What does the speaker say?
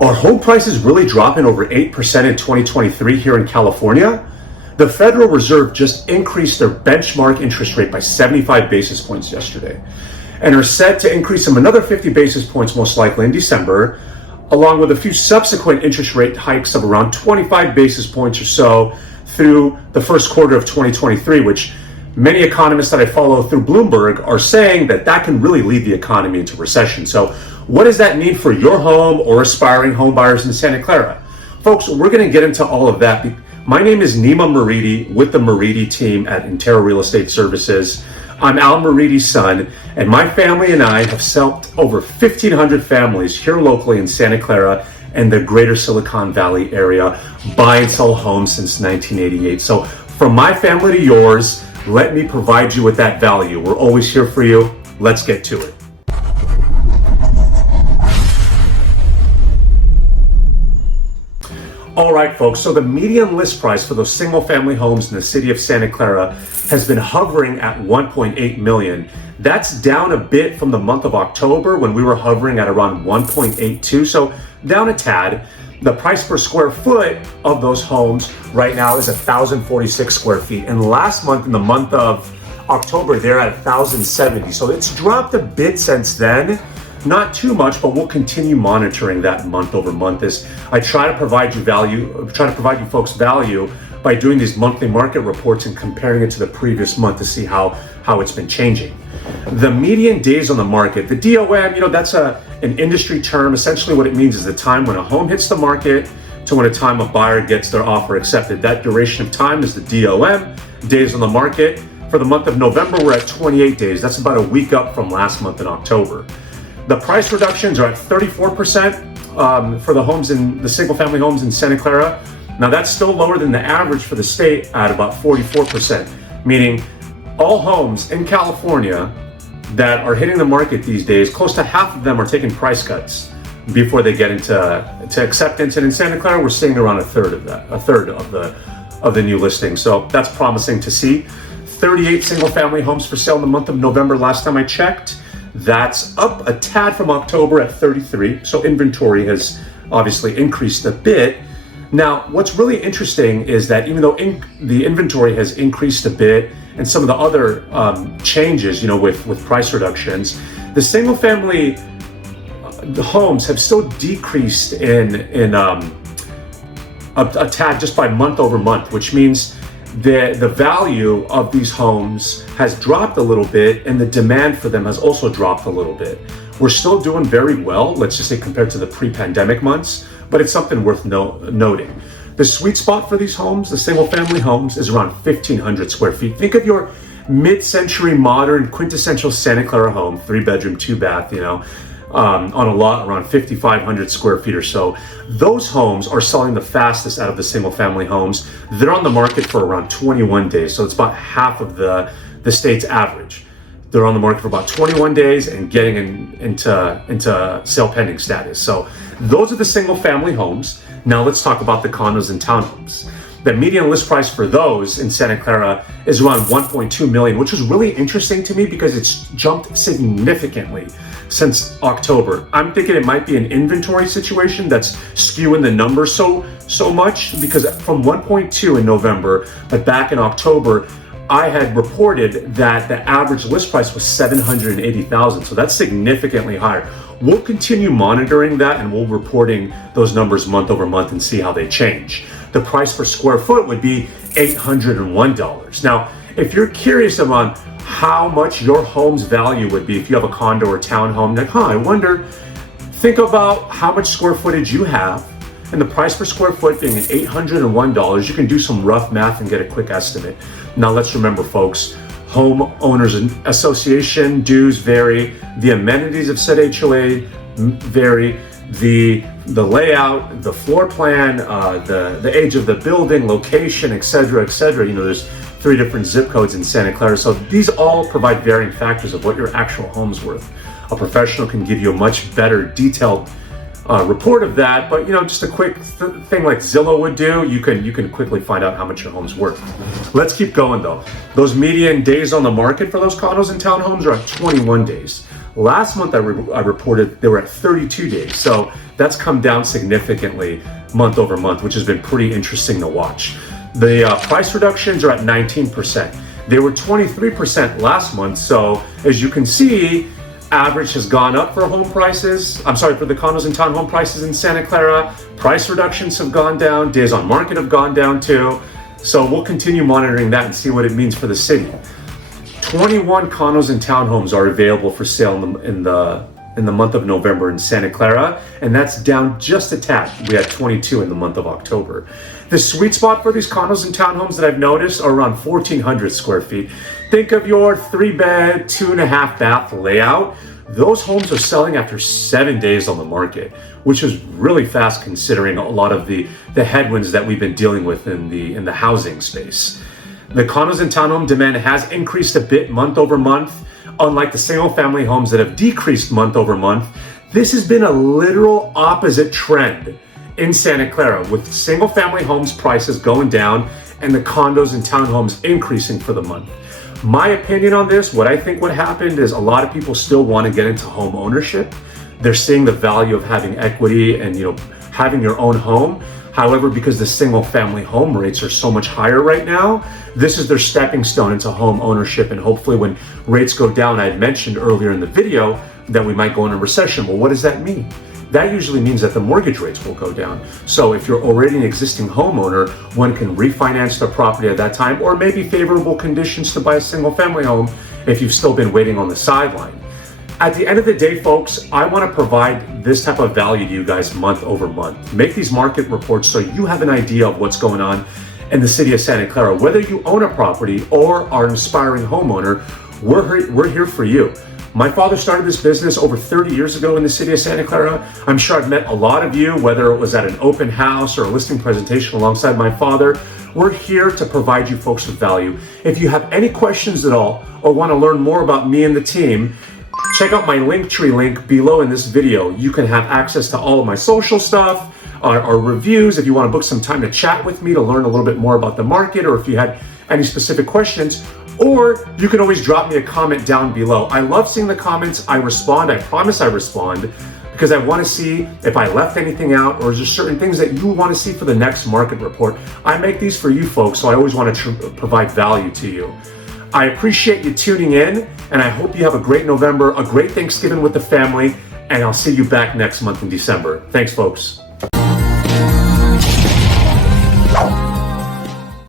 Are home prices really dropping over 8% in 2023 here in California? The Federal Reserve just increased their benchmark interest rate by 75 basis points yesterday and are set to increase them another 50 basis points most likely in December, along with a few subsequent interest rate hikes of around 25 basis points or so through the first quarter of 2023, which many economists that I follow through Bloomberg are saying that can really lead the economy into recession. So what does that mean for your home or aspiring home buyers in Santa Clara? Folks, we're going to get into all of that. My name is Nima Moridi with the Moridi team at Intero Real Estate Services. I'm Al Moridi's son, and my family and I have helped over 1,500 families here locally in Santa Clara and the greater Silicon Valley area buy and sell homes since 1988. So from my family to yours, let me provide you with that value. We're always here for you. Let's get to it. All right, folks, so the median list price for those single family homes in the city of Santa Clara has been hovering at 1.8 million. That's down a bit from the month of October when we were hovering at around 1.82, so down a tad. The price per square foot of those homes right now is 1,046 square feet. And last month, in the month of October, they're at 1,070. So it's dropped a bit since then. Not too much, but we'll continue monitoring that month over month as I try to provide you folks value by doing these monthly market reports and comparing it to the previous month to see how it's been changing. The median days on the market, the DOM, that's an industry term. Essentially what it means is the time when a home hits the market to when a time a buyer gets their offer accepted. That duration of time is the DOM, days on the market. For the month of November, we're at 28 days. That's about a week up from last month in October. The price reductions are at 34% for the homes in the single family homes in Santa Clara. Now that's still lower than the average for the state at about 44%, meaning all homes in California that are hitting the market these days, close to half of them are taking price cuts before they get into acceptance. And in Santa Clara, we're seeing around a third of the new listings. So that's promising to see. 38 single family homes for sale in the month of November last time I checked. That's up a tad from October at 33. So inventory has obviously increased a bit. Now, what's really interesting is that even though the inventory has increased a bit and some of the other changes, with price reductions, the single family homes have still decreased in a tad just by month over month, which means the value of these homes has dropped a little bit and the demand for them has also dropped a little bit. We're still doing very well, let's just say compared to the pre-pandemic months, but it's something worth noting. The sweet spot for these homes, the single family homes, is around 1,500 square feet. Think of your mid-century modern quintessential Santa Clara home, 3-bedroom, 2-bath, on a lot around 5,500 square feet or so. Those homes are selling the fastest out of the single family homes. They're on the market for around 21 days. So it's about half of the state's average. They're on the market for about 21 days and getting into sale pending status. So those are the single family homes. Now let's talk about the condos and townhomes. The median list price for those in Santa Clara is around 1.2 million, which is really interesting to me because it's jumped significantly since October. I'm thinking it might be an inventory situation that's skewing the numbers so much, because from 1.2 in November, but back in October, I had reported that the average list price was $780,000. So that's significantly higher. We'll continue monitoring that and we'll reporting those numbers month over month and see how they change. The price per square foot would be $801. Now, if you're curious about how much your home's value would be if you have a condo or townhome, I wonder, think about how much square footage you have and the price per square foot being at $801. You can do some rough math and get a quick estimate. Now let's remember, folks, homeowners association dues vary, the amenities of said HOA vary, the layout, the floor plan, the age of the building, location, etc. There's 3 different zip codes in Santa Clara. So these all provide varying factors of what your actual home's worth. A professional can give you a much better detailed report of that, but just a quick thing like Zillow would do, you can quickly find out how much your home's worth. Let's keep going though. Those median days on the market for those condos and townhomes are at 21 days. Last month I reported they were at 32 days. So that's come down significantly month over month, which has been pretty interesting to watch. The price reductions are at 19%. They were 23% last month. So as you can see, average has gone up for home prices. I'm sorry, for the condos and townhome prices in Santa Clara. Price reductions have gone down. Days on market have gone down too. So we'll continue monitoring that and see what it means for the city. 21 condos and townhomes are available for sale in the month of November in Santa Clara, and that's down just a tad. We had 22 in the month of October. The sweet spot for these condos and townhomes that I've noticed are around 1,400 square feet. Think of your 3-bed, 2.5 bath layout. Those homes are selling after 7 days on the market, which is really fast considering a lot of the headwinds that we've been dealing with in the housing space. The condos and townhome demand has increased a bit month over month. Unlike the single family homes that have decreased month over month, this has been a literal opposite trend in Santa Clara, with single family homes prices going down and the condos and townhomes increasing for the month. My opinion on this, what I think what happened is a lot of people still want to get into home ownership. They're seeing the value of having equity and having your own home. However, because the single family home rates are so much higher right now, this is their stepping stone into home ownership. And hopefully when rates go down, I had mentioned earlier in the video that we might go into recession. Well, what does that mean? That usually means that the mortgage rates will go down. So if you're already an existing homeowner, one can refinance their property at that time, or maybe favorable conditions to buy a single family home if you've still been waiting on the sideline. At the end of the day, folks, I want to provide this type of value to you guys month over month. Make these market reports so you have an idea of what's going on in the city of Santa Clara. Whether you own a property or are an aspiring homeowner, we're here for you. My father started this business over 30 years ago in the city of Santa Clara. I'm sure I've met a lot of you, whether it was at an open house or a listing presentation alongside my father. We're here to provide you folks with value. If you have any questions at all or want to learn more about me and the team, check out my Linktree link below in this video. You can have access to all of my social stuff, our reviews, if you want to book some time to chat with me to learn a little bit more about the market, or if you had any specific questions, or you can always drop me a comment down below. I love seeing the comments. I respond. I promise I respond, because I want to see if I left anything out, or is there certain things that you want to see for the next market report. I make these for you folks, so I always want to provide value to you. I appreciate you tuning in, and I hope you have a great November, a great Thanksgiving with the family, and I'll see you back next month in December. Thanks, folks.